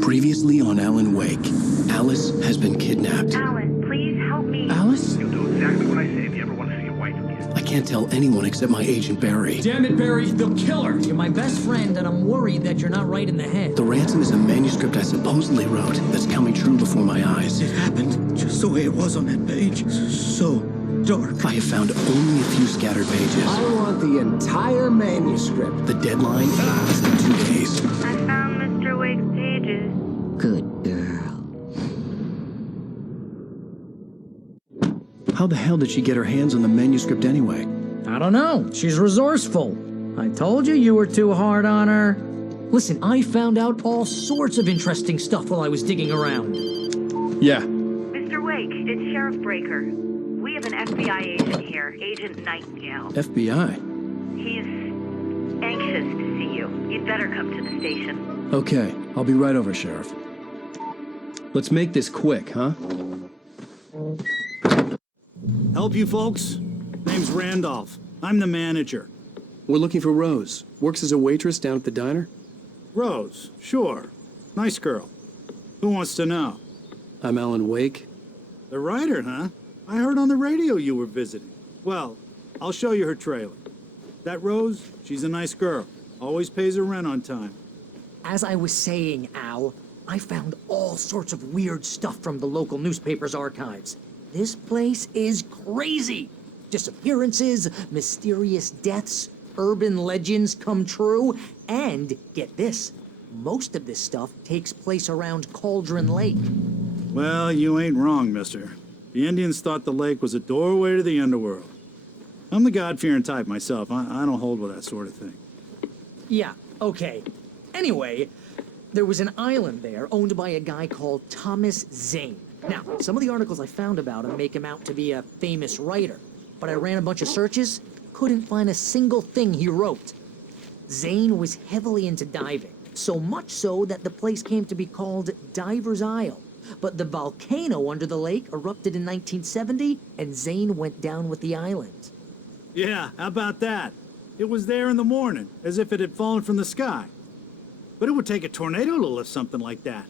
Previously on Alan Wake, Alice has been kidnapped. Alan, please help me. Alice? You'll do exactly what I say if you ever want to see your wife again. I can't tell anyone except my agent Barry. Damn it, Barry, they'll kill her! You're my best friend, and I'm worried that you're not right in the head. The ransom is a manuscript I supposedly wrote that's coming true before my eyes. It happened just the way it was on that page. So dark. I have found only a few scattered pages. I want the entire manuscript. The deadline is in 2 days. I found Mr. Wake's pages. Good girl. How the hell did she get her hands on the manuscript anyway? I don't know. She's resourceful. I told you were too hard on her. Listen, I found out all sorts of interesting stuff while I was digging around. Yeah. Mr. Wake, it's Sheriff Breaker. We have an FBI agent here, Agent Nightingale. FBI? He's anxious to see you. You'd better come to the station. Okay, I'll be right over, Sheriff. Let's make this quick, huh? Help you folks? Name's Randolph. I'm the manager. We're looking for Rose. Works as a waitress down at the diner. Rose, sure. Nice girl. Who wants to know? I'm Alan Wake. The writer, huh? I heard on the radio you were visiting. Well, I'll show you her trailer. That Rose, she's a nice girl. Always pays her rent on time. As I was saying, Al, I found all sorts of weird stuff from the local newspaper's archives. This place is crazy. Disappearances, mysterious deaths, urban legends come true, and get this, most of this stuff takes place around Cauldron Lake. Well, you ain't wrong, mister. The Indians thought the lake was a doorway to the underworld. I'm the God-fearing type myself. I don't hold with that sort of thing. Yeah, okay. Anyway, there was an island there owned by a guy called Thomas Zane. Now, some of the articles I found about him make him out to be a famous writer, but I ran a bunch of searches, couldn't find a single thing he wrote. Zane was heavily into diving, so much so that the place came to be called Diver's Isle. But the volcano under the lake erupted in 1970, and Zane went down with the island. Yeah, how about that? It was there in the morning, as if it had fallen from the sky. But it would take a tornado to lift something like that.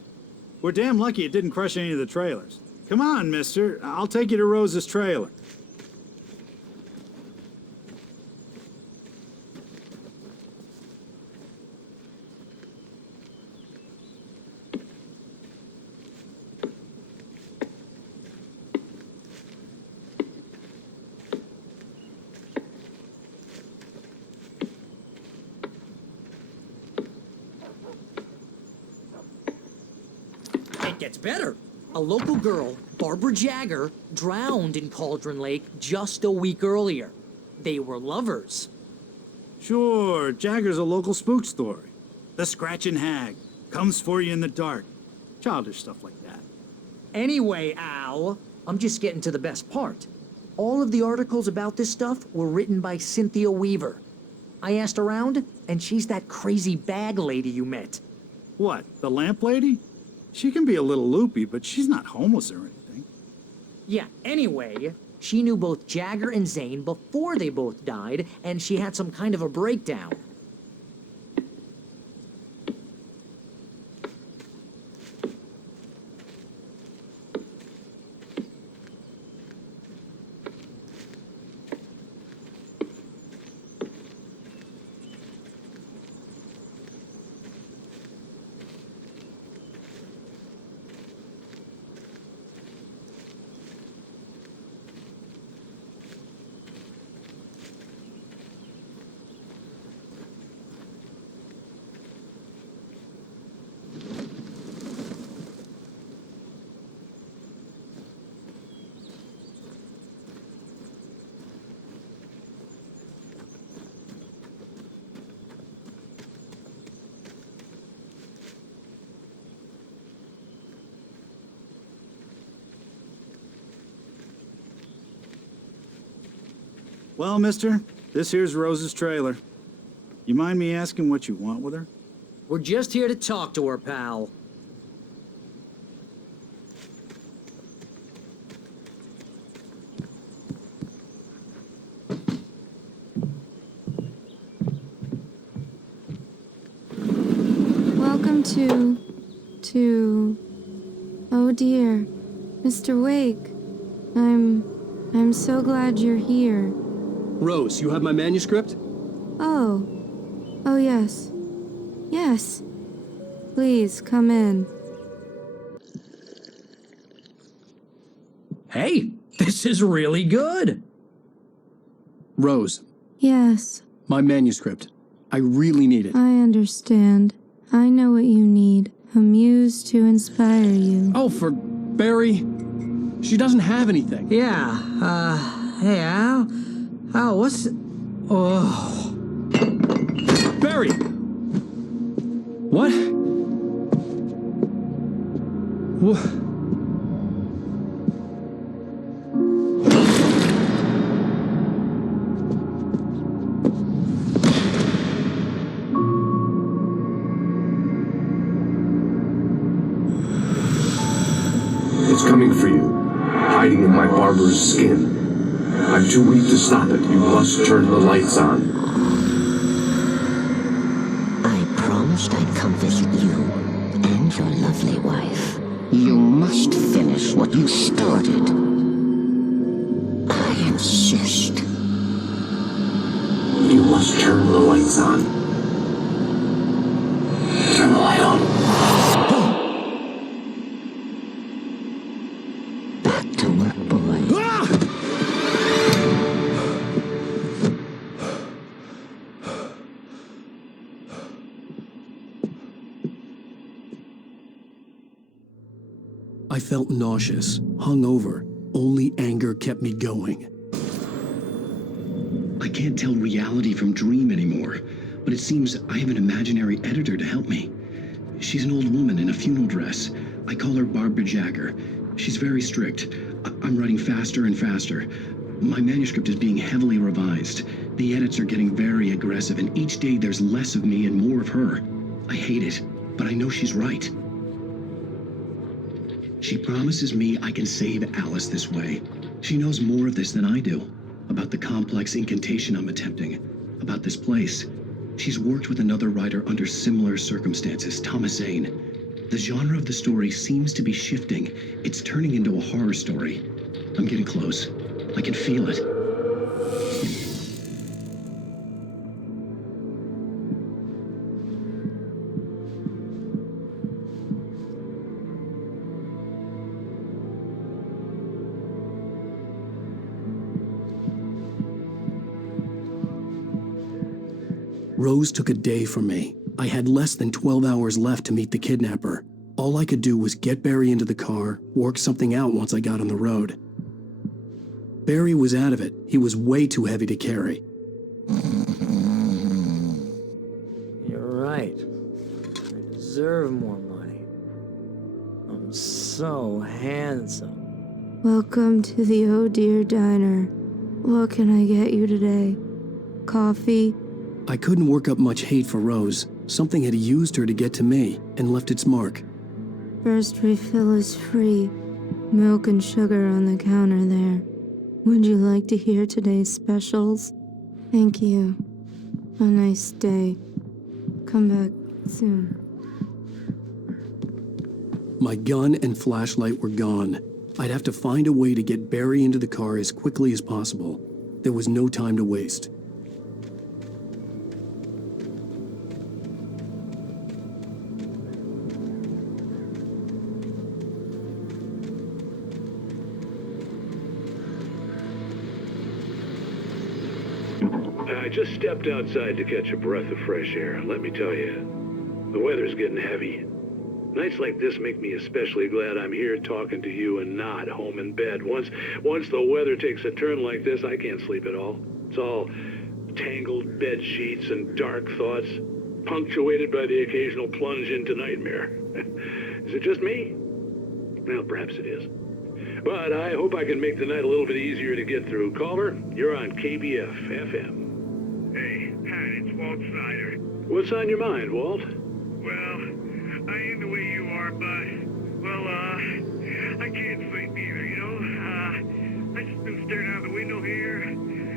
We're damn lucky it didn't crush any of the trailers. Come on, mister. I'll take you to Rose's trailer. It gets better. A local girl, Barbara Jagger, drowned in Cauldron Lake just a week earlier. They were lovers. Sure, Jagger's a local spook story. The Scratching Hag comes for you in the dark. Childish stuff like that. Anyway, Al, I'm just getting to the best part. All of the articles about this stuff were written by Cynthia Weaver. I asked around, and she's that crazy bag lady you met. What, the lamp lady? She can be a little loopy, but she's not homeless or anything. Yeah, anyway, she knew both Jagger and Zane before they both died, and she had some kind of a breakdown. Well, mister, this here's Rose's trailer. You mind me asking what you want with her? We're just here to talk to her, pal. Welcome to to... Oh dear, Mr. Wake. I'm so glad you're here. Rose, you have my manuscript? Oh. Oh yes. Yes. Please, come in. Hey, this is really good. Rose, Yes, my manuscript. I really need it. I understand. I know what you need. A muse to inspire you. Oh, for Barry. She doesn't have anything. Yeah, hey, Al? Al, what's... Oh... Barry! What? What? It's coming for you, hiding in my barber's skin. I'm too weak to stop it. You must turn the lights on. I promised I'd come visit you and your lovely wife. You must finish what you started. I insist. You must turn the lights on. Turn the light on. Back to work, boy. I felt nauseous, hungover. Only anger kept me going. I can't tell reality from dream anymore, but it seems I have an imaginary editor to help me. She's an old woman in a funeral dress. I call her Barbara Jagger. She's very strict. I'm writing faster and faster. My manuscript is being heavily revised. The edits are getting very aggressive, and each day there's less of me and more of her. I hate it, but I know she's right. She promises me I can save Alice this way. She knows more of this than I do. About the complex incantation I'm attempting. About this place. She's worked with another writer under similar circumstances, Thomas Zane. The genre of the story seems to be shifting. It's turning into a horror story. I'm getting close. I can feel it. Rose took a day from me. I had less than 12 hours left to meet the kidnapper. All I could do was get Barry into the car, work something out once I got on the road. Barry was out of it. He was way too heavy to carry. You're right. I deserve more money. I'm so handsome. Welcome to the Oh Dear Diner. What can I get you today? Coffee? I couldn't work up much hate for Rose. Something had used her to get to me and left its mark. First refill is free. Milk and sugar on the counter there. Would you like to hear today's specials? Thank you. A nice day. Come back soon. My gun and flashlight were gone. I'd have to find a way to get Barry into the car as quickly as possible. There was no time to waste. I just stepped outside to catch a breath of fresh air. Let me tell you, the weather's getting heavy. Nights like this make me especially glad I'm here talking to you and not home in bed. Once the weather takes a turn like this, I can't sleep at all. It's all tangled bed sheets and dark thoughts, punctuated by the occasional plunge into nightmare. Is it just me? Well, perhaps it is. But I hope I can make the night a little bit easier to get through. Caller, you're on KBF FM. Hey, Pat, it's Walt Snyder. What's on your mind, Walt? Well, I ain't the way you are, but, well, I can't sleep either, you know? I just been staring out the window here,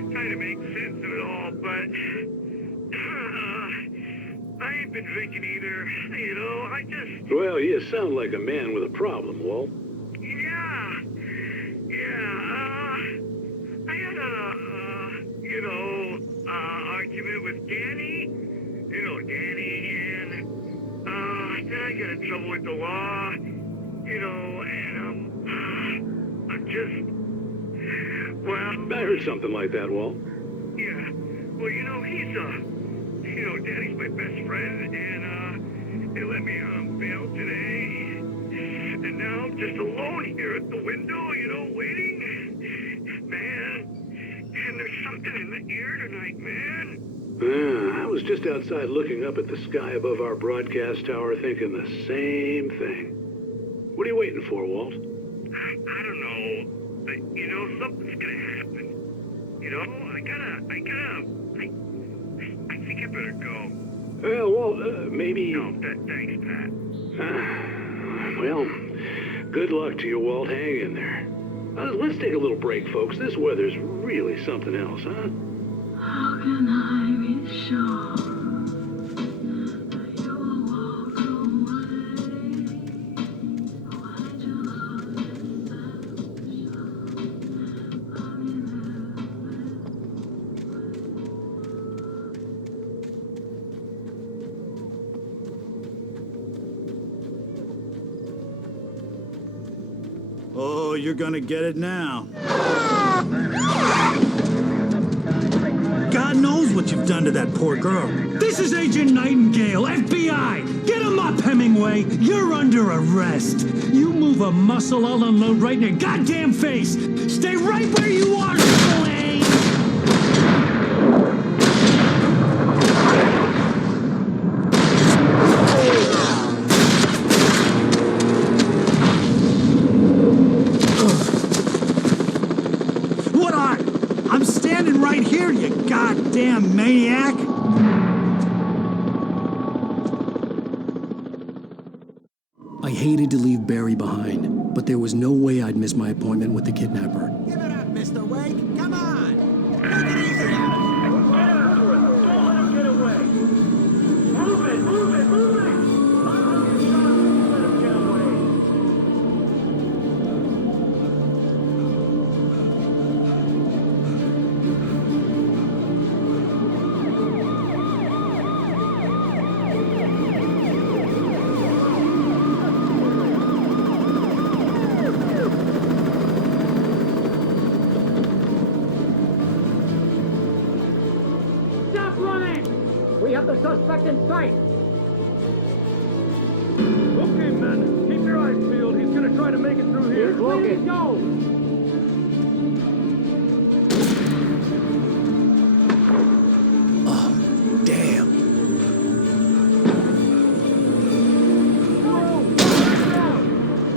trying to make sense of it all, but, I ain't been drinking either, you know, I just... Well, yeah, You sound like a man with a problem, Walt. I had argument with Danny. Danny, and, then I got in trouble with the law, and, I'm just, well... I heard something like that, Walt. Yeah, well, he's, Danny's my best friend, and, they let me on bail today, and now I'm just alone here at the window, waiting. Man, and there's something in the air tonight, man. I was just outside looking up at the sky above our broadcast tower thinking the same thing. What are you waiting for, Walt? I don't know, but, something's gonna happen. I think I better go. Well, Walt, maybe... No, thanks, Pat. Well, good luck to you, Walt. Hang in there. Let's take a little break, folks. This weather's really something else, huh? How can I be sure that you will walk away? Why'd you love Oh, you're gonna get it now. God knows what you've done to that poor girl. This is Agent Nightingale, FBI! Get him up, Hemingway! You're under arrest! You move a muscle, I'll unload right in your goddamn face! Stay right where you are, Slane! What are you? I'm standing right here, you goddamn maniac! I hated to leave Barry behind, but there was no way I'd miss my appointment with the kidnapper. Give it up, Mr. Wake. Come on. Take it easy on him. Get after him! Don't let him get away! Move it! Move it! Move it! Let him get away! Stop running! We have the suspect in sight! Okay, men, keep your eyes peeled. He's gonna try to make it through here. Here's looking. Go! Oh, damn.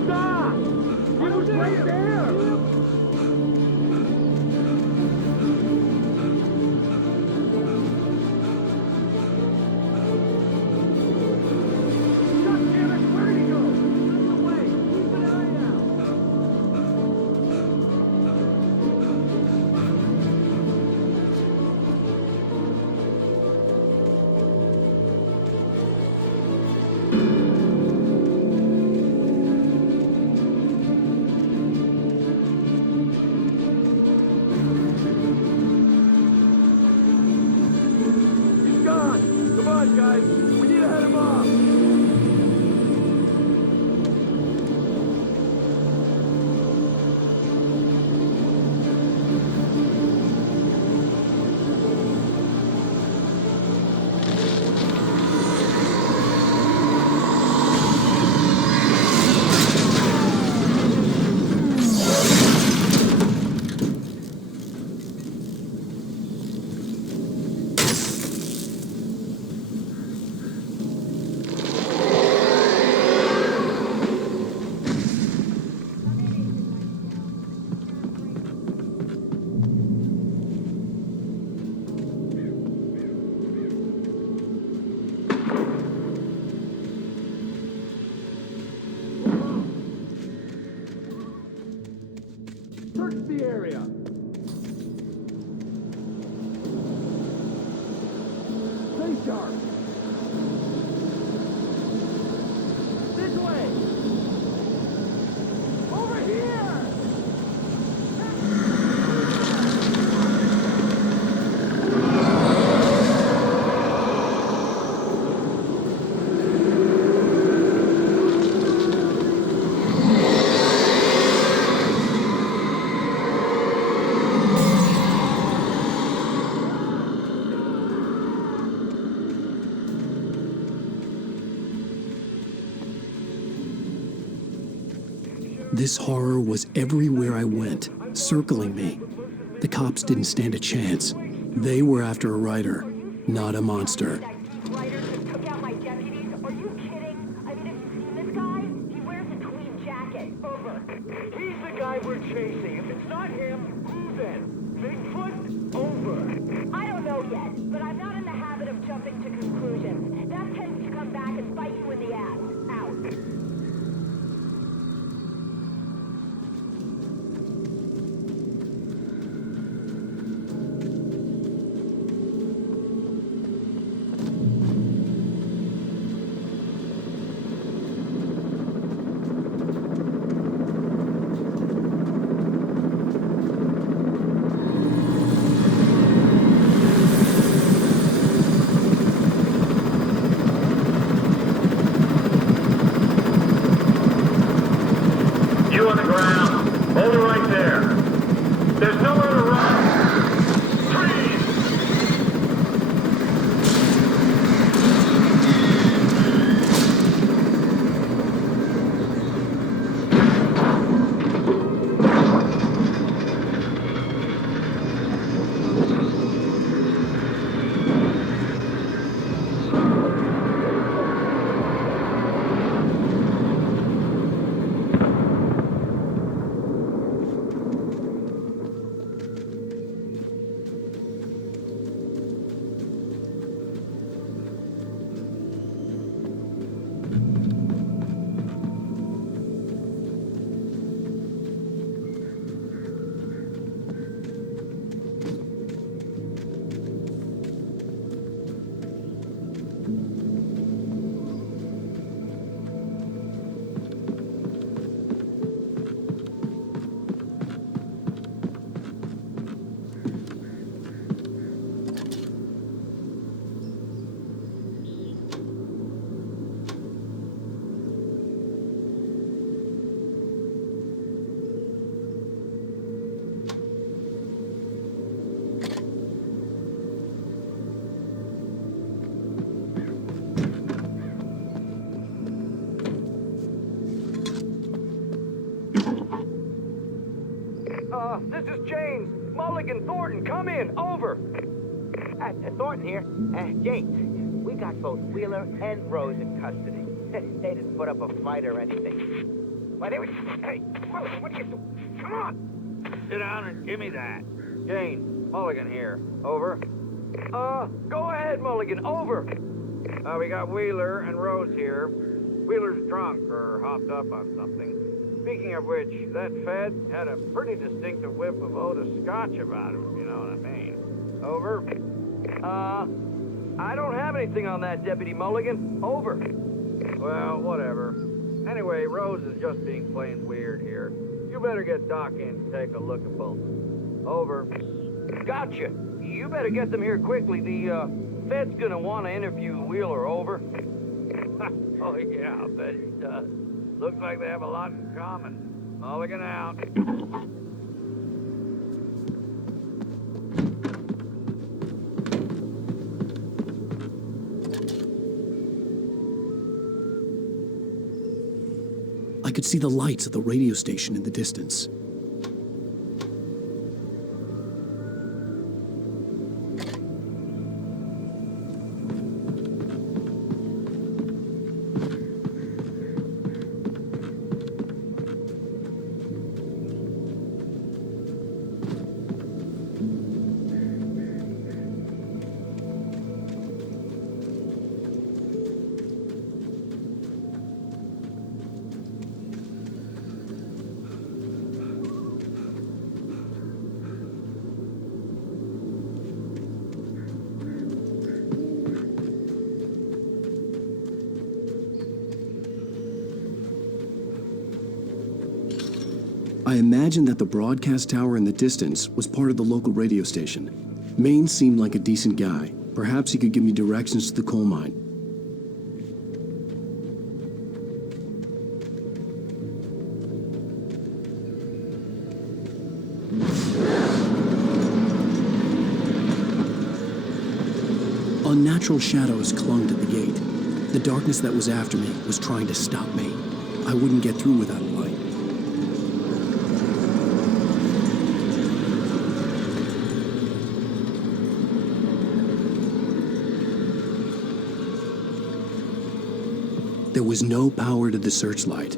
Stop! He was right there! God damn it, where'd he go? Out the way! Keep an eye out! He's gone! Come on, guys! We need to head him off! Search the area! Stay sharp! This way! This horror was everywhere I went, circling me. The cops didn't stand a chance. They were after a writer, not a monster. Writers just took out my deputies? Are you kidding? I mean, have you seen this guy? He wears a tweed jacket. Over. He's the guy we're chasing. If it's not him, who then? Bigfoot? Over. I don't know yet, but I'm not in the habit of jumping to conclusions. That tends to come back and bite you in the ass. Out. You on the ground. Hold it right there. There's nowhere to run. Freeze! This is James. Mulligan, Thornton, come in. Over. Thornton here. James, we got both Wheeler and Rose in custody. They didn't put up a fight or anything. Why, they were... Hey, Mulligan, what are you doing? Come on! Sit down and give me that. James, Mulligan here. Over. Go ahead, Mulligan. Over. We got Wheeler and Rose here. Wheeler's drunk or hopped up on something. Speaking of which, that Fed had a pretty distinctive whiff of Otis Scotch about him, if you know what I mean. Over. I don't have anything on that, Deputy Mulligan. Over. Well, whatever. Anyway, Rose is just being plain weird here. You better get Doc in to take a look at both of them. Over. Gotcha. You better get them here quickly. The, Fed's gonna want to interview Wheeler. Over. Oh, yeah, I'll bet he does. Looks like they have a lot in common. Mulligan out. I could see the lights of the radio station in the distance. I imagined that the broadcast tower in the distance was part of the local radio station. Maine seemed like a decent guy. Perhaps he could give me directions to the coal mine. Unnatural shadows clung to the gate. The darkness that was after me was trying to stop me. I wouldn't get through without a light. There was no power to the searchlight.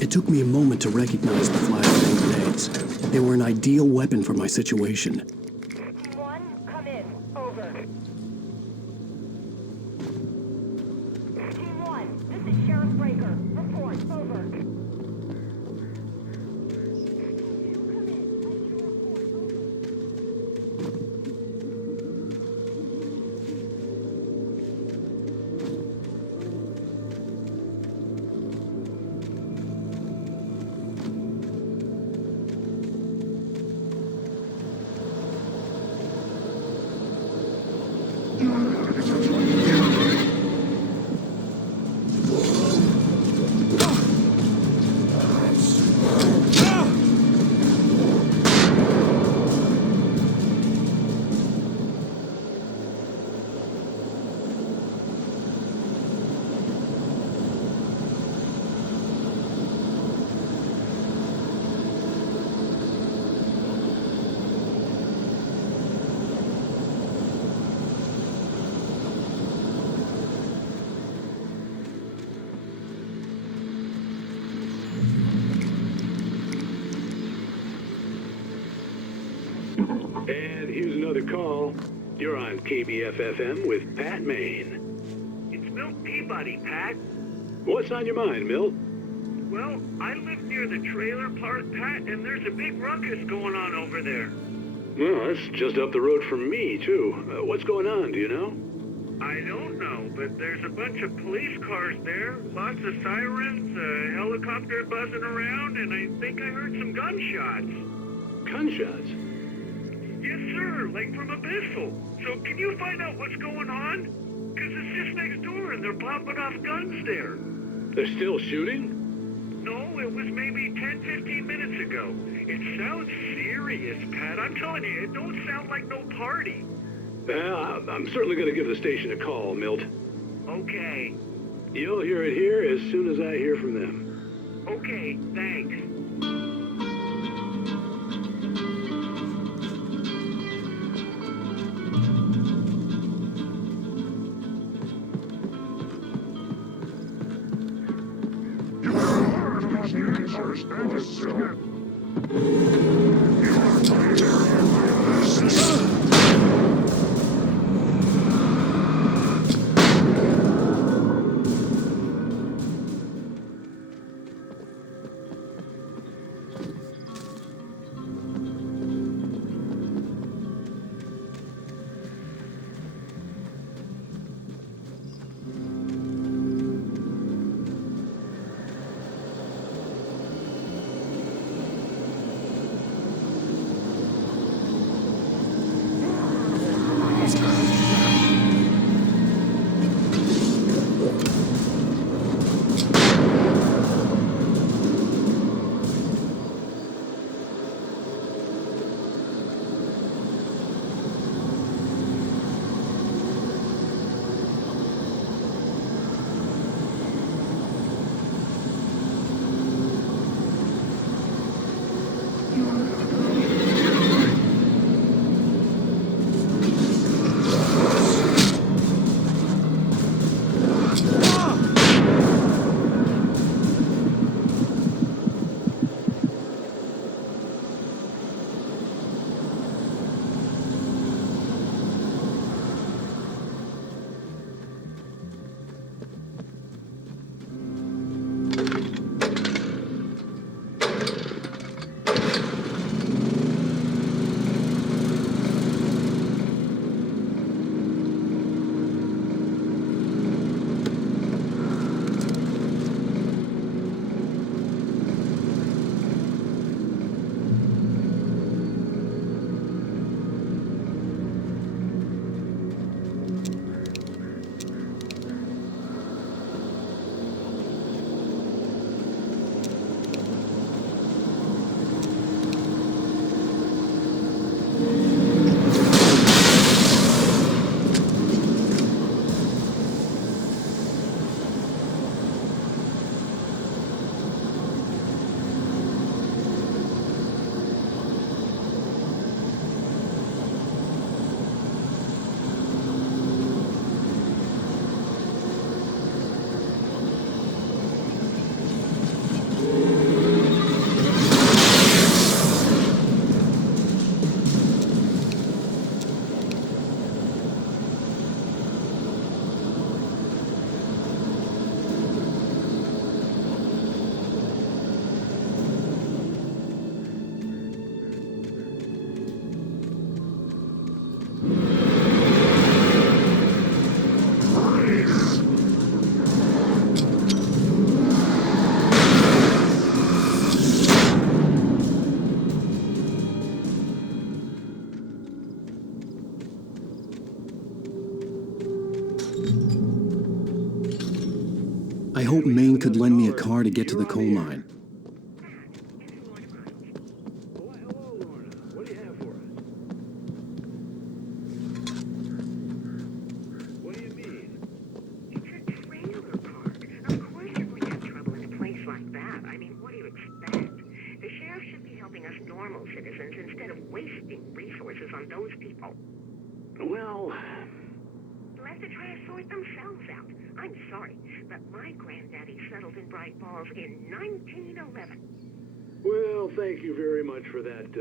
It took me a moment to recognize the flashbang grenades. They were an ideal weapon for my situation. Team 1, come in. Over. Team 1, this is Sheriff Breaker. Report. Over. And here's another call. You're on KBF-FM with Pat Maine. It's Milt Peabody, Pat. What's on your mind, Milt? Well, I live near the trailer park, Pat, and there's a big ruckus going on over there. Well, that's just up the road from me, too. What's going on, do you know? I don't know, but there's a bunch of police cars there, lots of sirens, a helicopter buzzing around, and I think I heard some gunshots. Gunshots? Yes, sir, like from a pistol. So can you find out what's going on? Because it's just next door, and they're popping off guns there. They're still shooting? No, it was maybe 10, 15 minutes ago. It sounds serious, Pat. I'm telling you, it don't sound like no party. Well, I'm certainly going to give the station a call, Milt. Okay. You'll hear it here as soon as I hear from them. Okay, thanks. could lend me a car to get to the coal mine. Hello, Lorna. What do you have for us? What do you mean? It's a trailer park. Of course you're going to have trouble in a place like that. I mean, what do you expect? The sheriff should be helping us normal citizens instead of wasting resources on those people. Well, They'll have to try to sort themselves out. I'm sorry, but my granddaddy settled in Bright Falls in 1911. well, thank you very much for that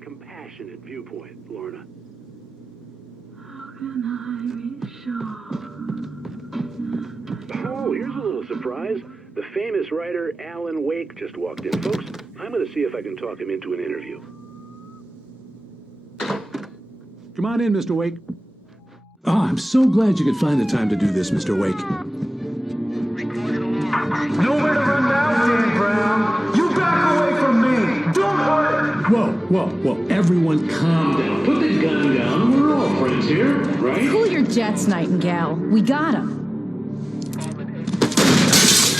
compassionate viewpoint, Lorna. Oh, here's a little surprise. The famous writer Alan Wake just walked in. Folks, I'm going to see if I can talk him into an interview. Come on in, Mr. Wake. Oh, I'm so glad you could find the time to do this, Mr. Wake. Nowhere to run now, Dan Brown. You back away from me. Don't hurt it. Whoa. Everyone calm down. Put the gun down. We're all friends here, right? Cool your jets, Nightingale. We got him.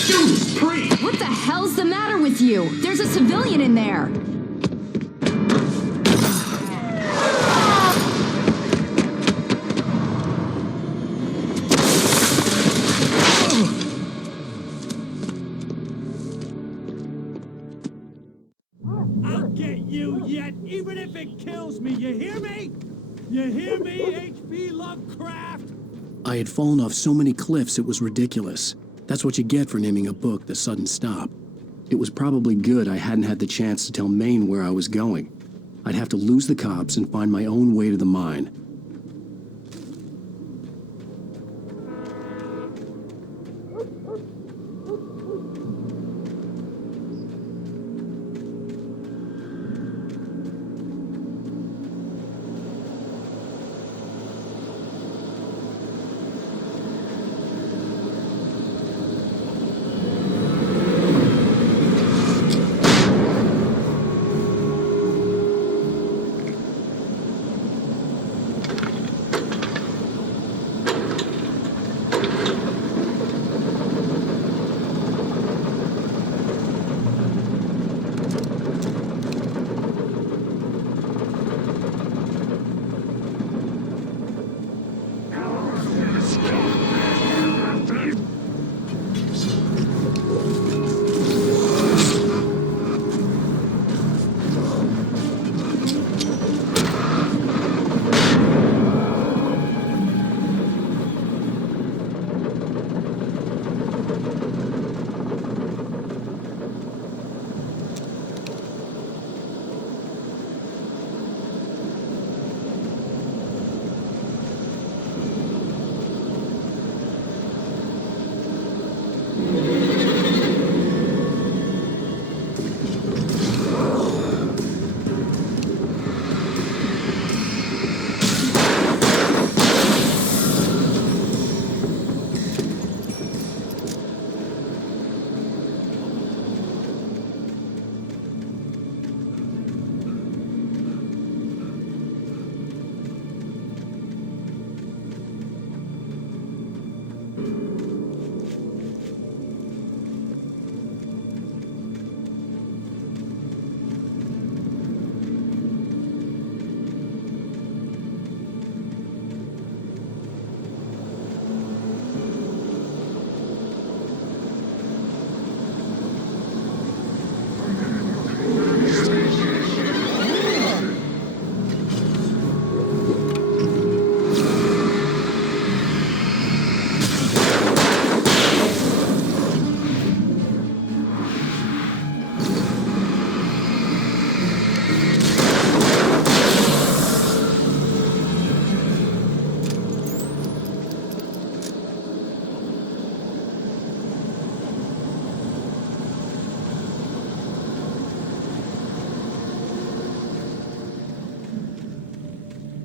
Judas Priest! What the hell's the matter with you? There's a civilian in there. I'll get you yet, even if it kills me. You hear me? You hear me, H.P. Lovecraft? I had fallen off so many cliffs it was ridiculous. That's what you get for naming a book The Sudden Stop. It was probably good I hadn't had the chance to tell Maine where I was going. I'd have to lose the cops and find my own way to the mine.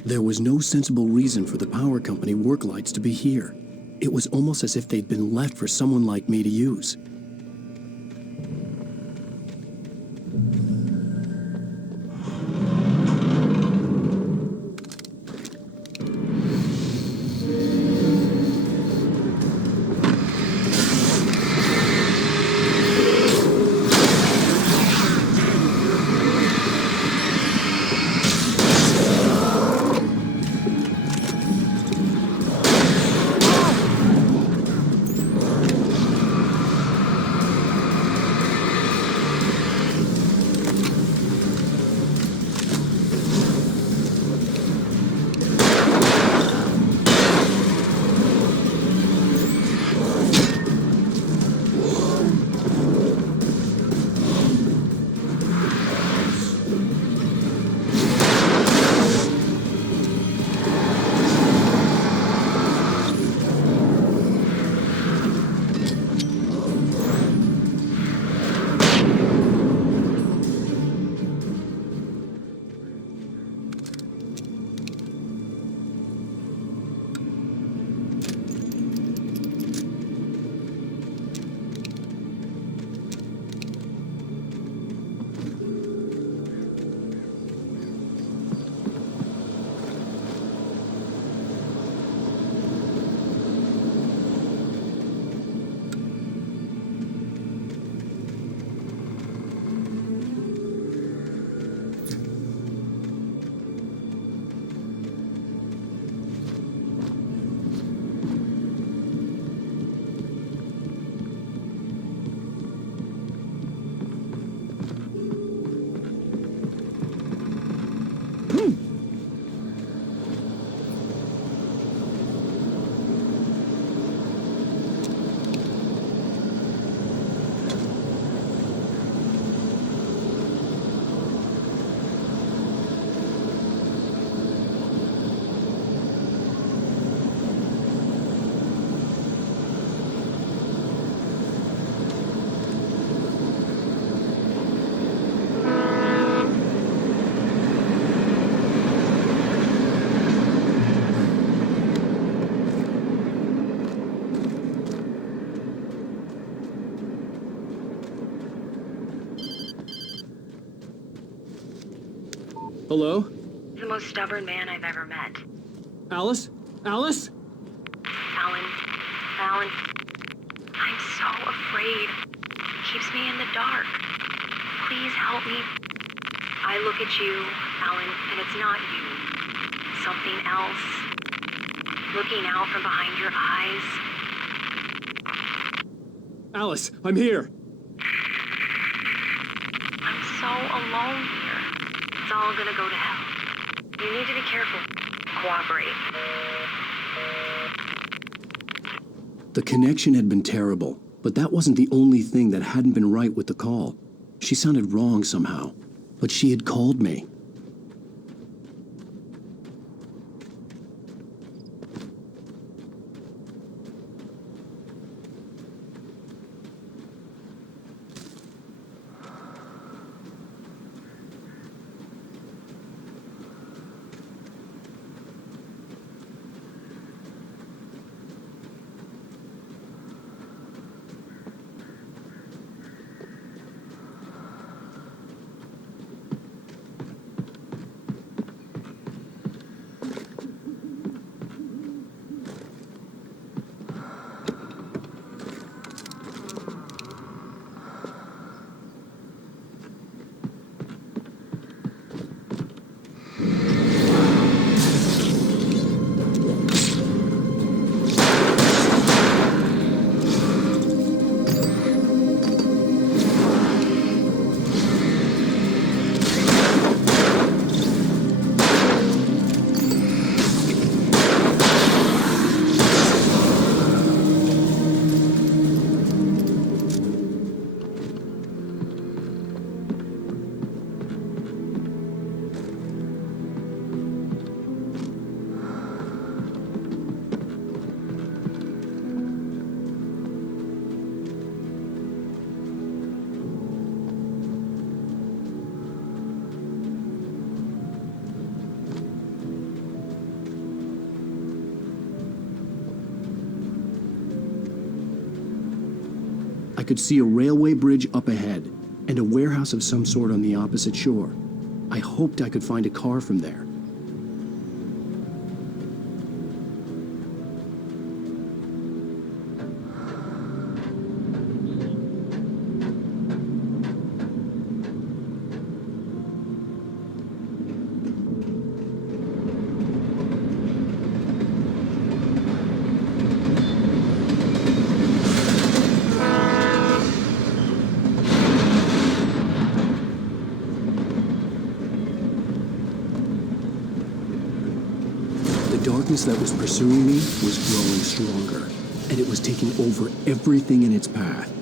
There was no sensible reason for the power company work lights to be here. It was almost as if they'd been left for someone like me to use. Hello? The most stubborn man I've ever met. Alice? Alice? Alan. Alan. I'm so afraid. He keeps me in the dark. Please help me. I look at you, Alan, and it's not you. Something else. Looking out from behind your eyes. Alice, I'm here. I'm so alone here. It's all gonna go to hell. You need to be careful. Cooperate. The connection had been terrible, but that wasn't the only thing that hadn't been right with the call. She sounded wrong somehow, but she had called me. I could see a railway bridge up ahead and a warehouse of some sort on the opposite shore. I hoped I could find a car from there. The darkness that was pursuing me was growing stronger, and it was taking over everything in its path.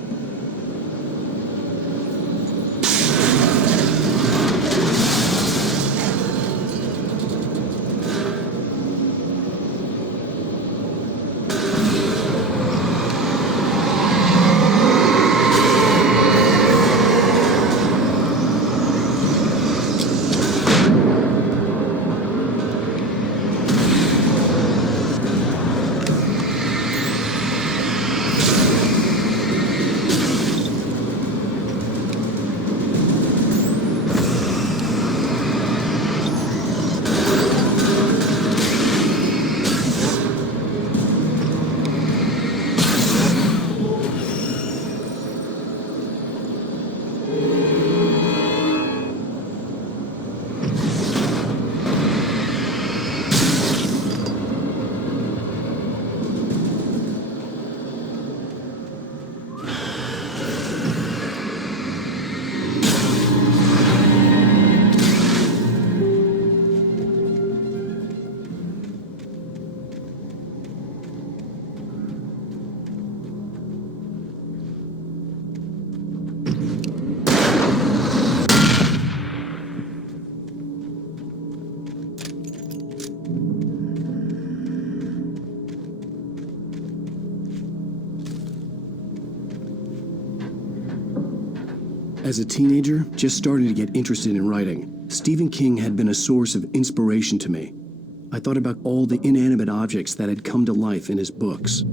As a teenager, just starting to get interested in writing, Stephen King had been a source of inspiration to me. I thought about all the inanimate objects that had come to life in his books.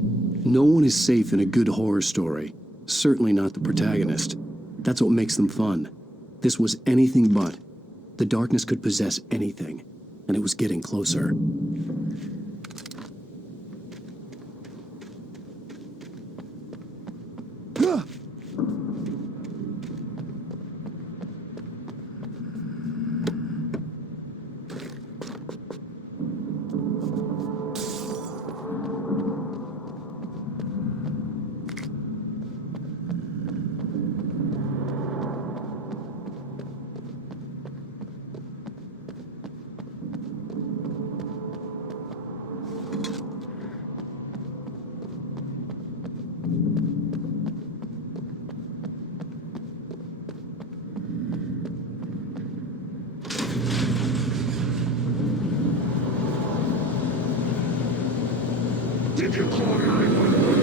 No one is safe in a good horror story, certainly not the protagonist. That's what makes them fun. This was anything but. The darkness could possess anything, and it was getting closer. Did you call 911?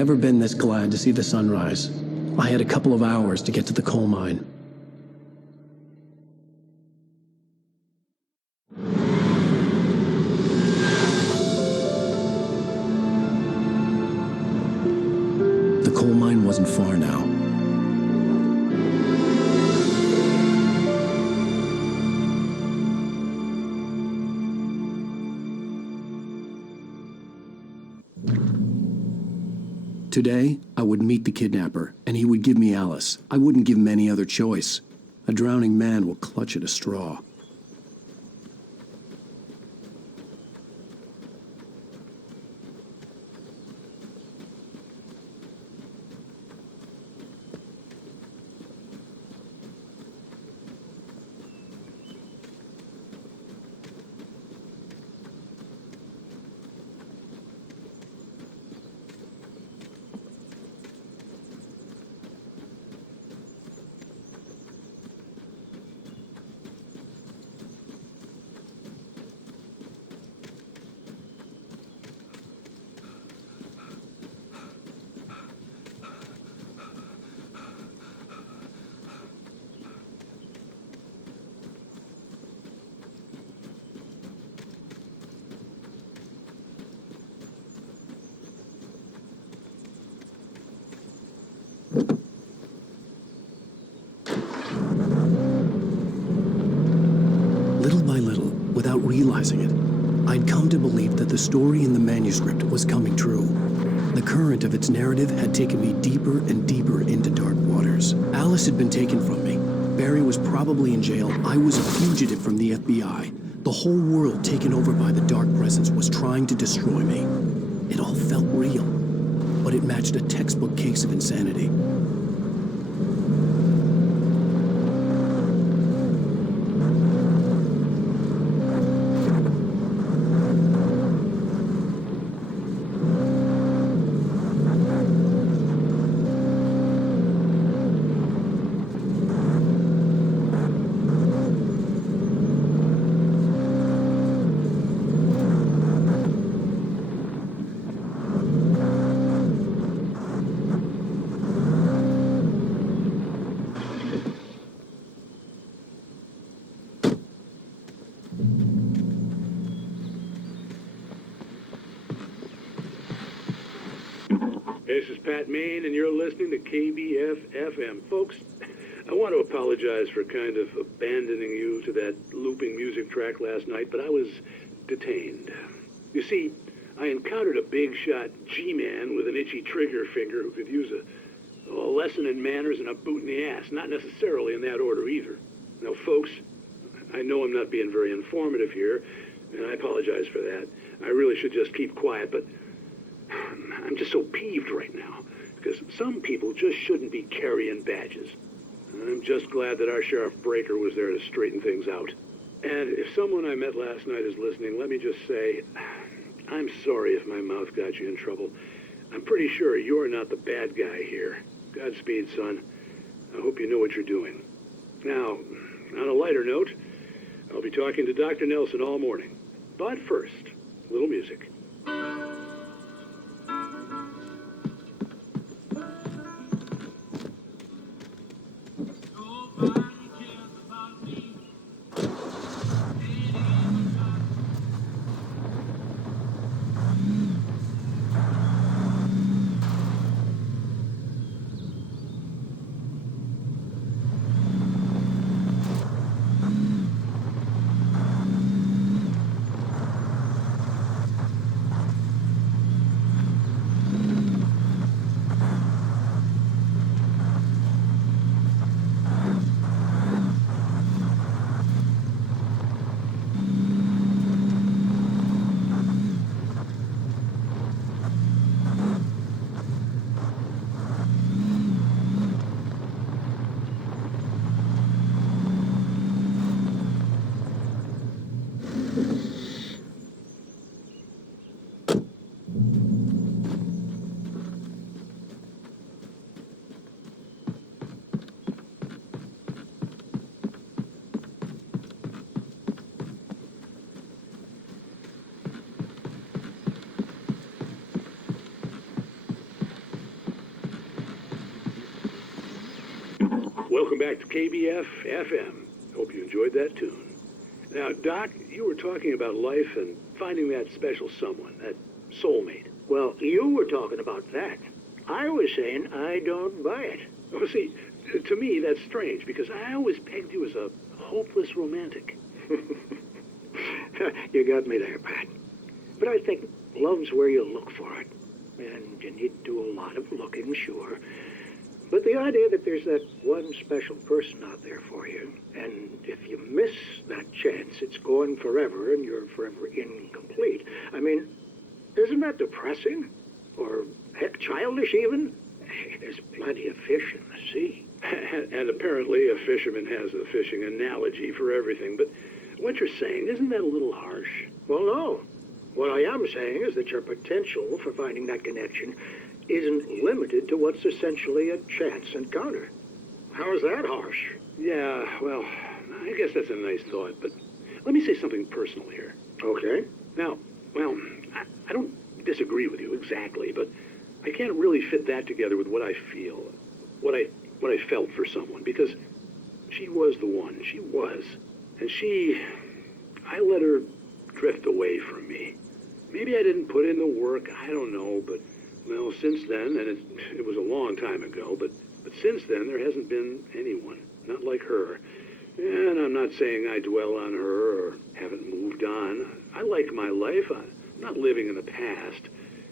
never been this glad to see the sunrise. I had a couple of hours to get to the coal mine. The coal mine wasn't far now. Today, I would meet the kidnapper, and he would give me Alice. I wouldn't give him any other choice. A drowning man will clutch at a straw. Little by little, without realizing it, I'd come to believe that the story in the manuscript was coming true. The current of its narrative had taken me deeper and deeper into dark waters. Alice had been taken from me. Barry was probably in jail. I was a fugitive from the FBI. The whole world taken over by the dark presence was trying to destroy me. It all felt real, but it matched a textbook case of insanity. This is Pat Main, and you're listening to KBF-FM. Folks, I want to apologize for kind of abandoning you to that looping music track last night, but I was detained. You see, I encountered a big-shot G-man with an itchy trigger finger who could use a lesson in manners and a boot in the ass, not necessarily in that order either. Now, folks, I know I'm not being very informative here, and I apologize for that. I really should just keep quiet, but I'm just so peeved right now, because some people just shouldn't be carrying badges. I'm just glad that our Sheriff Breaker was there to straighten things out. And if someone I met last night is listening, let me just say, I'm sorry if my mouth got you in trouble. I'm pretty sure you're not the bad guy here. Godspeed, son. I hope you know what you're doing. Now, on a lighter note, I'll be talking to Dr. Nelson all morning. But first, a little music. back to KBF FM. Hope you enjoyed that tune. Now, Doc, you were talking about life and finding that special someone, that soulmate. Well, you were talking about that. I was saying I don't buy it. Oh, see, to me, that's strange, because I always pegged you as a hopeless romantic. You got me there, Pat. But I think love's where you look for it. And you need to do a lot of looking, sure. But the idea that there's that one special person out there for you, and if you miss that chance, it's gone forever and you're forever incomplete. I mean, isn't that depressing? Or, heck, childish even? Hey, there's plenty of fish in the sea. And apparently a fisherman has a fishing analogy for everything, but what you're saying, isn't that a little harsh? Well, no. What I am saying is that your potential for finding that connection isn't limited to what's essentially a chance encounter. How is that harsh? Yeah, well, I guess that's a nice thought, but let me say something personal here. Okay. Now, well, I don't disagree with you exactly, but I can't really fit that together with what I feel, what I felt for someone, because she was the one. She was. And I let her drift away from me. Maybe I didn't put in the work, I don't know, but, well, since then, and it was a long time ago, but since then, there hasn't been anyone, not like her. And I'm not saying I dwell on her or haven't moved on. I like my life. I'm not living in the past,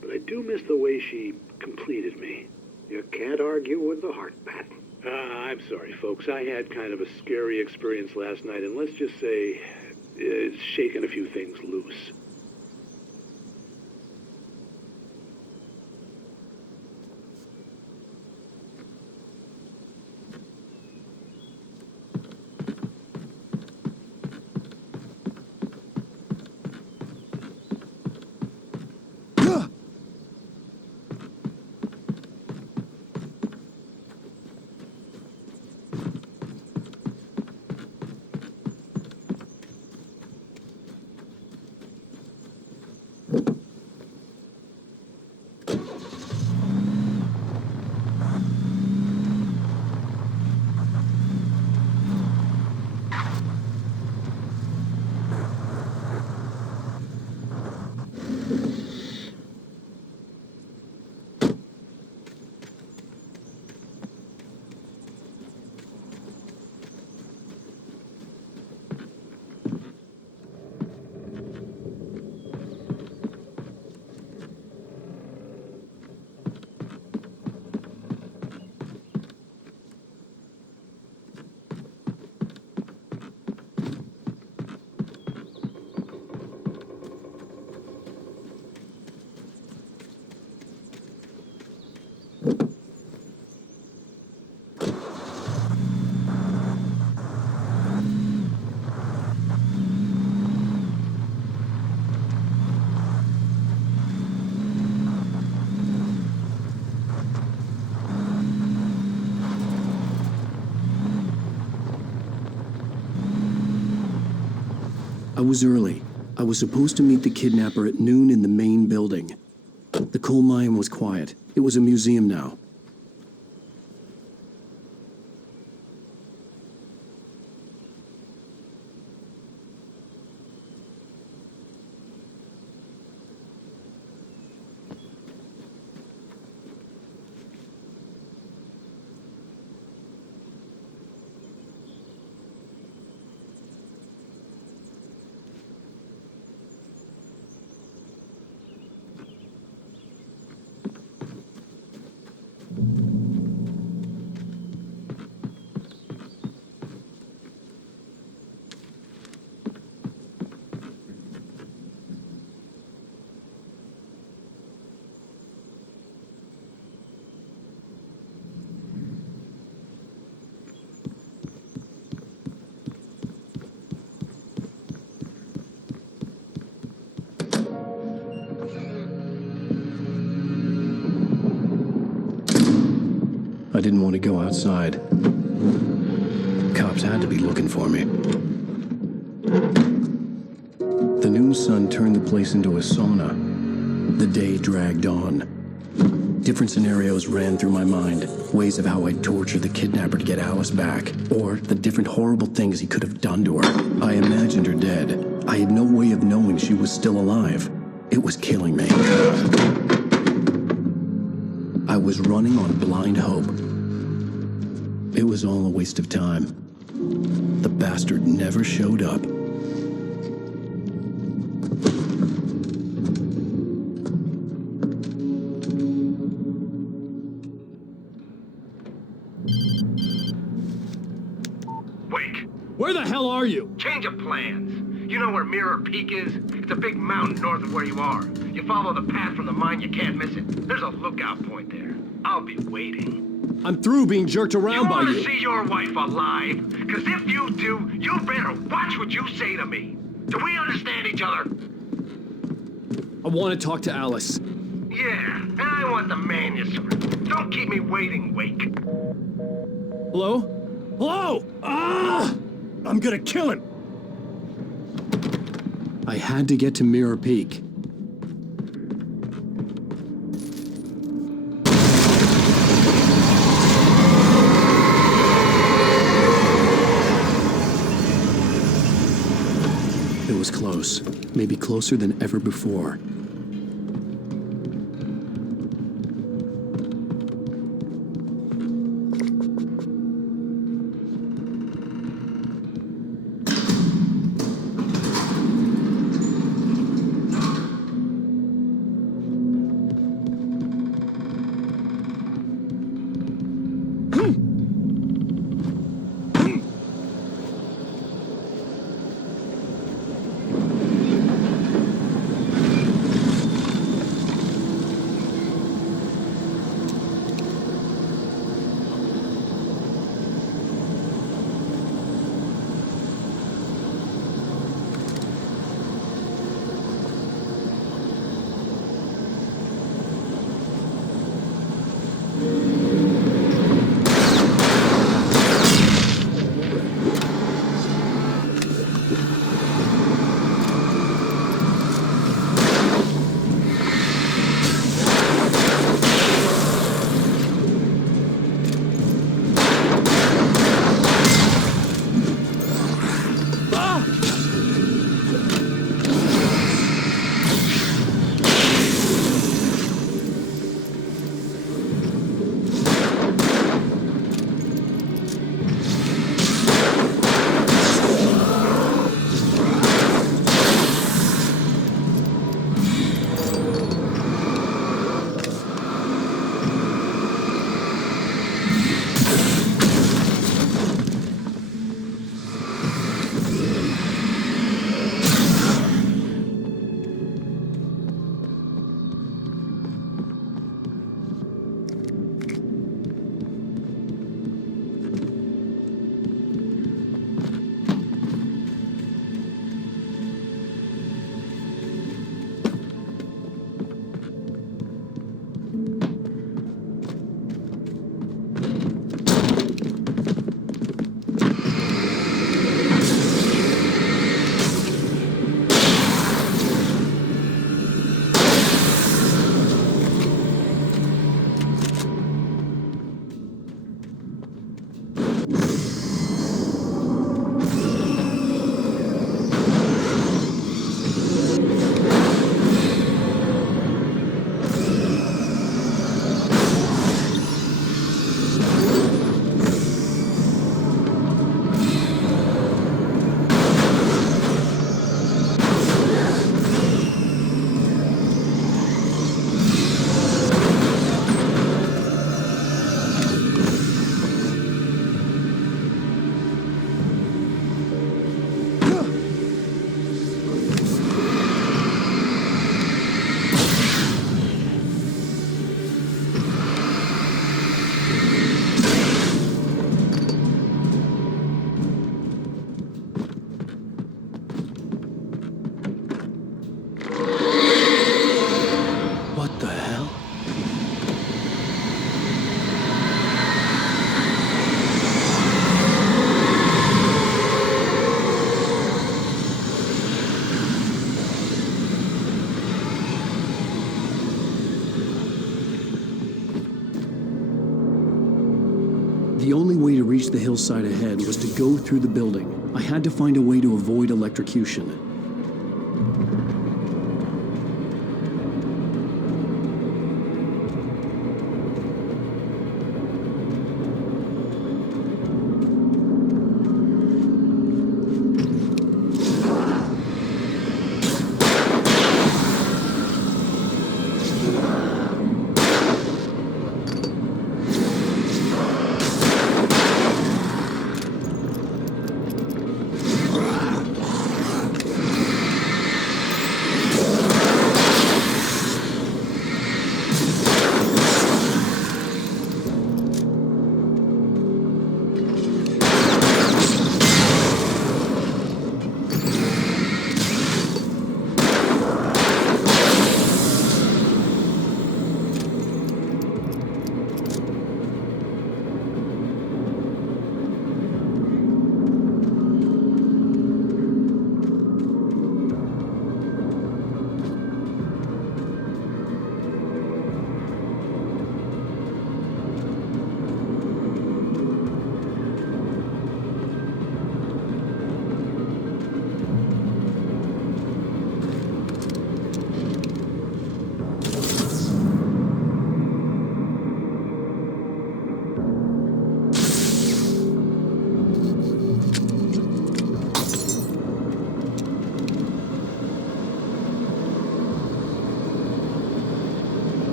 but I do miss the way she completed me. You can't argue with the heart, Pat. I'm sorry, folks. I had kind of a scary experience last night, and let's just say it's shaken a few things loose. I was early. I was supposed to meet the kidnapper at noon in the main building. The coal mine was quiet. It was a museum now. I didn't want to go outside. Cops had to be looking for me. The noon sun turned the place into a sauna. The day dragged on. Different scenarios ran through my mind, ways of how I'd torture the kidnapper to get Alice back, or the different horrible things he could have done to her. I imagined her dead. I had no way of knowing she was still alive. It was killing me. I was running on blind hope. It was all a waste of time. The bastard never showed up. Wake! Where the hell are you? Change of plans. You know where Mirror Peak is? It's a big mountain north of where you are. You follow the path from the mine, you can't miss it. There's a lookout point there. I'll be waiting. I'm through being jerked around by You want you. to see your wife alive? Because if you do, you better watch what you say to me. Do we understand each other? I want to talk to Alice. Yeah, and I want the manuscript. Don't keep me waiting, Wake. Hello? Hello! Ah! I'm gonna kill him! I had to get to Mirror Peak. It was close, maybe closer than ever before. reached the hillside ahead was to go through the building. I had to find a way to avoid electrocution.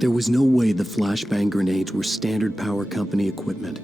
There was no way the flashbang grenades were Standard Power Company equipment.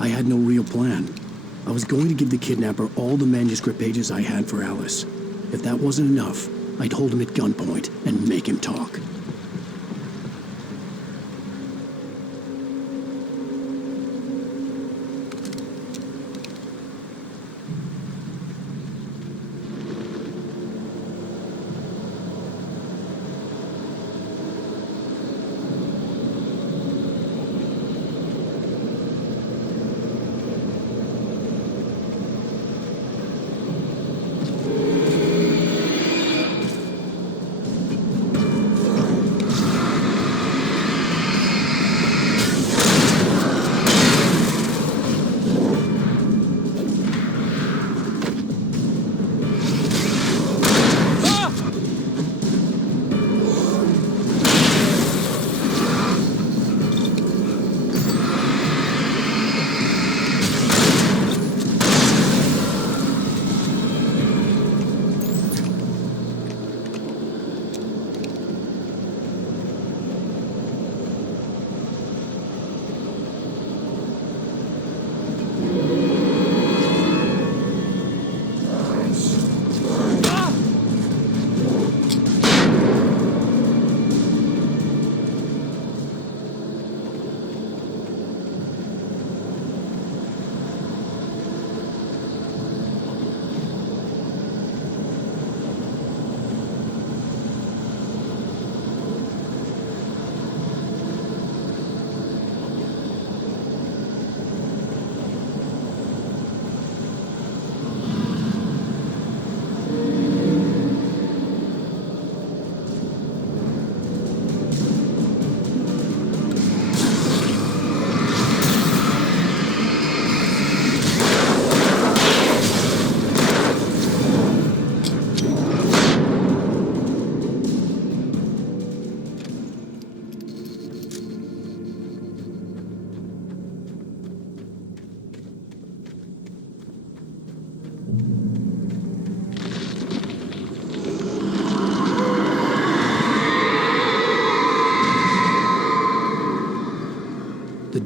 I had no real plan. I was going to give the kidnapper all the manuscript pages I had for Alice. If that wasn't enough, I'd hold him at gunpoint and make him talk.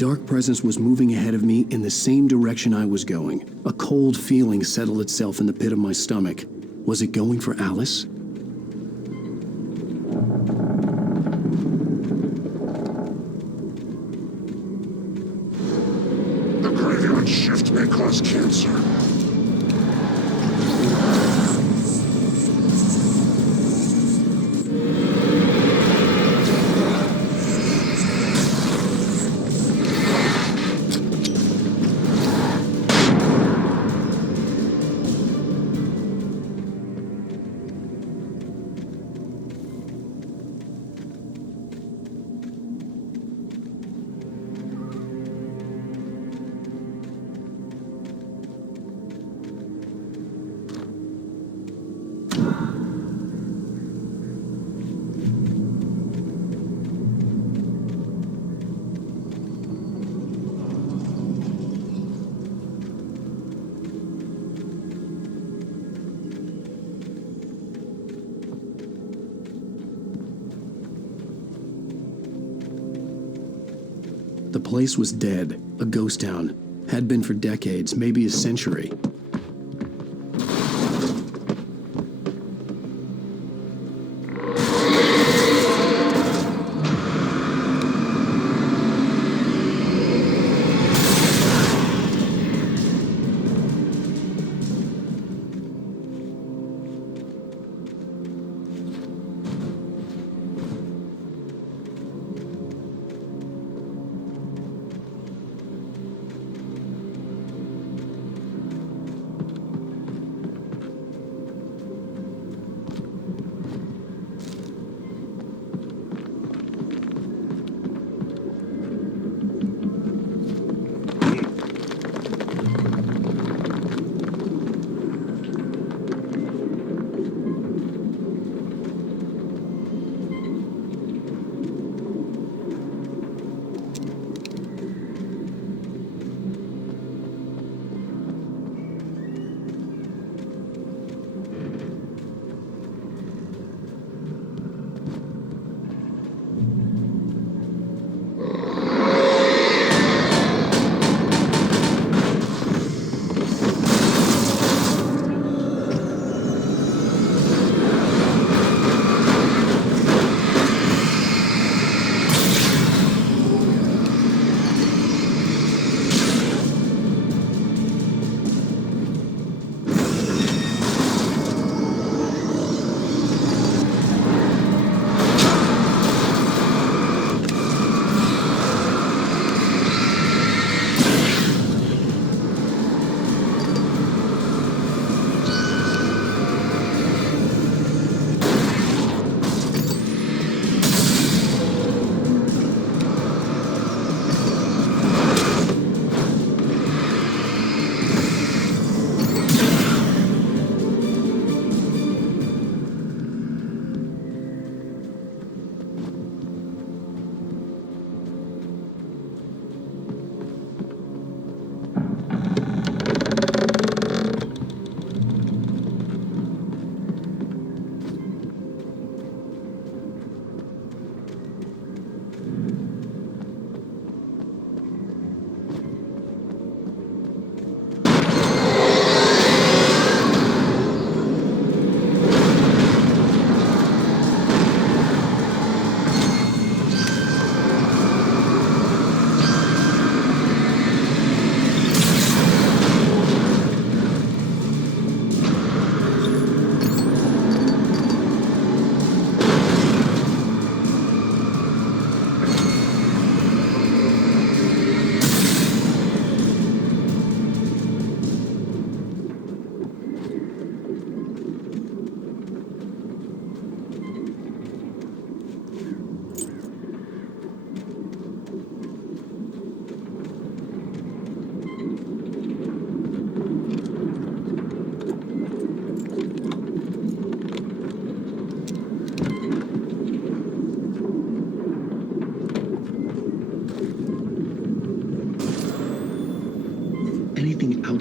dark presence was moving ahead of me in the same direction I was going. A cold feeling settled itself in the pit of my stomach. Was it going for Alice? The graveyard shift may cause cancer. The place was dead, a ghost town. Had been for decades, maybe a century.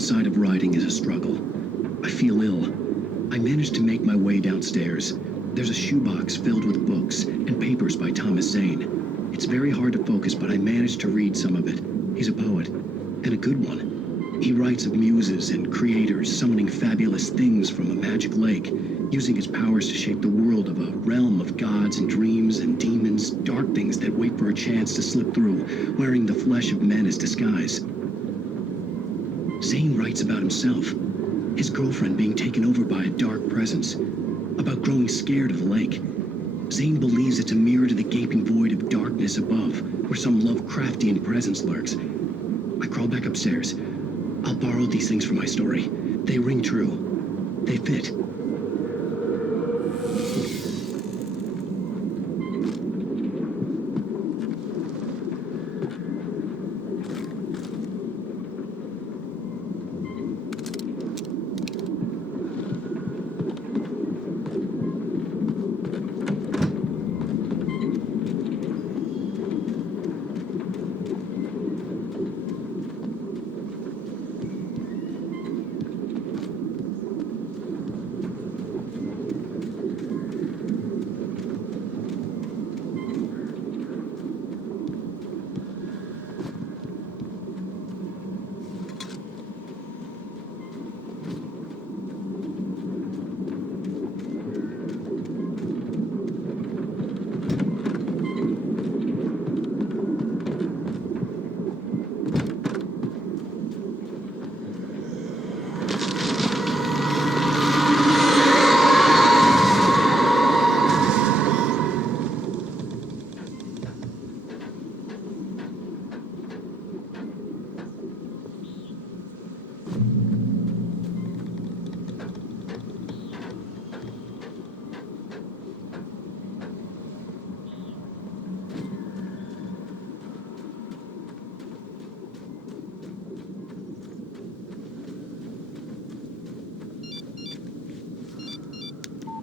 outside of riding is a struggle. I feel ill. I managed to make my way downstairs. There's a shoebox filled with books and papers by Thomas Zane. It's very hard to focus, but I managed to read some of it. He's a poet, and a good one. He writes of muses and creators summoning fabulous things from a magic lake, using his powers to shape the world of a realm of gods and dreams and demons, dark things that wait for a chance to slip through, wearing the flesh of men as disguise. Zane writes about himself, his girlfriend being taken over by a dark presence, about growing scared of the lake. Zane believes it's a mirror to the gaping void of darkness above, where some Lovecraftian presence lurks. I crawl back upstairs. I'll borrow these things for my story. They ring true. They fit.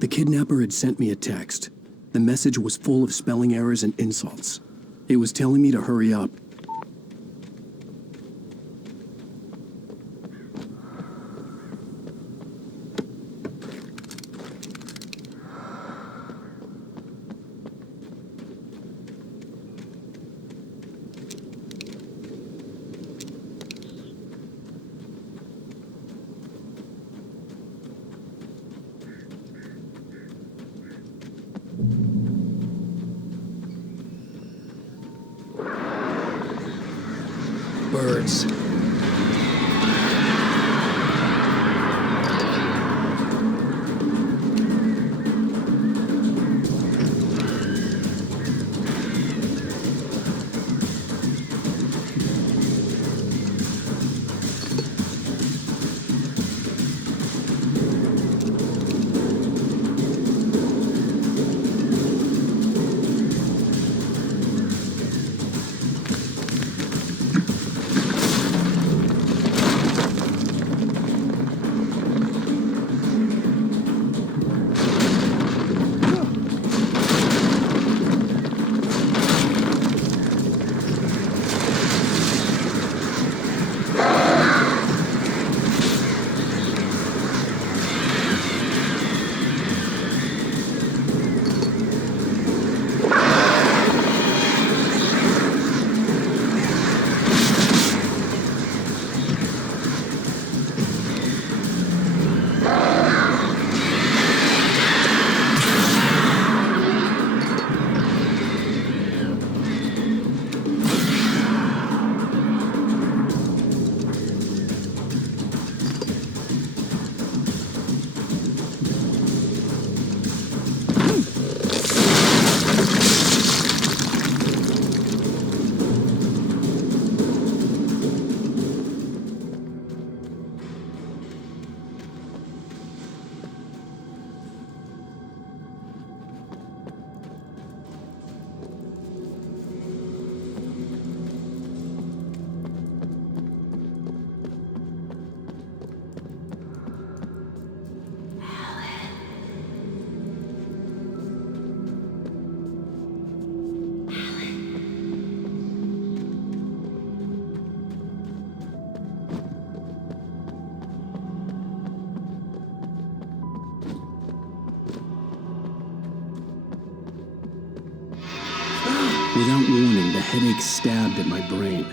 The kidnapper had sent me a text. The message was full of spelling errors and insults. It was telling me to hurry up. Birds. Without warning, the headache stabbed at my brain.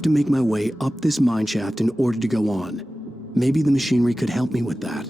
have to make my way up this mine shaft in order to go on. Maybe the machinery could help me with that.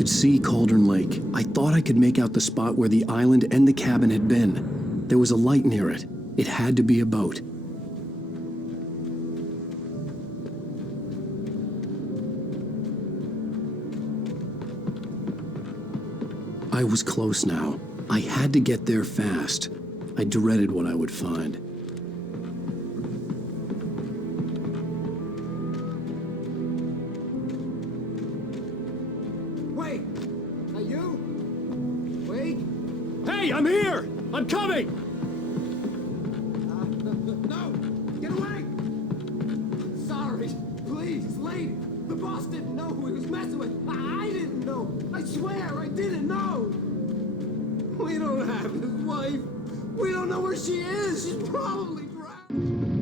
could see Cauldron Lake. I thought I could make out the spot where the island and the cabin had been. There was a light near it. It had to be a boat. I was close now. I had to get there fast. I dreaded what I would find. Wait! Are you? Wait! Hey, I'm here! I'm coming! No! Get away! Sorry. Please, lady. The boss didn't know who he was messing with. I didn't know. I swear I didn't know. We don't have his wife. We don't know where she is. She's probably drowned.